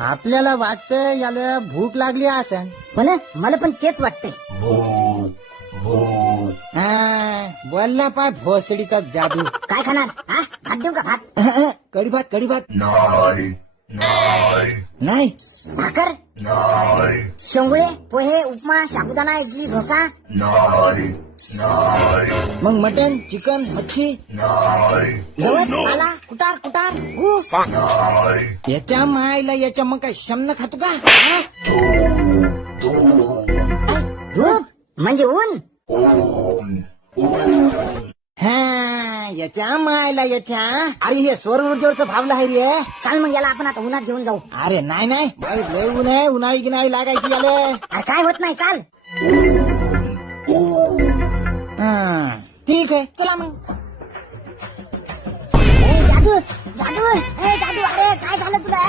आपल्याला वाटतं याला भूक लागली असन. हो ना, मला पण तेच वाटतंय. बोलला पाय भोसडीचा जादू. काय खाणार? हा, भात देऊ का? भात, कढी भात, कढी भात. नाही भाकर, शेंगुळे, पोहे, उपमा, साबुदाणा, इडली, डोसा. मग मटन, चिकन, मच्छी. गवत, पाला, कुटार कुटार. याच्या मायला याच्या मग काय शमन खातो का? हा? धूप म्हणजे ऊन. हा, याच्या मायला याच्या. अरे हे सौर ऊर्जेवरचं भावलं आहे रे. चाल मग याला आपण आता उन्हात घेऊन जाऊ. अरे नाही नाही, लय ऊन आहे, उन्हाळी गिनाळी लागायची याला. अरे काय होत नाही, चाल. ठीक आहे, चला मग. जादू जादू, जादू, अरे काय झालं तुला?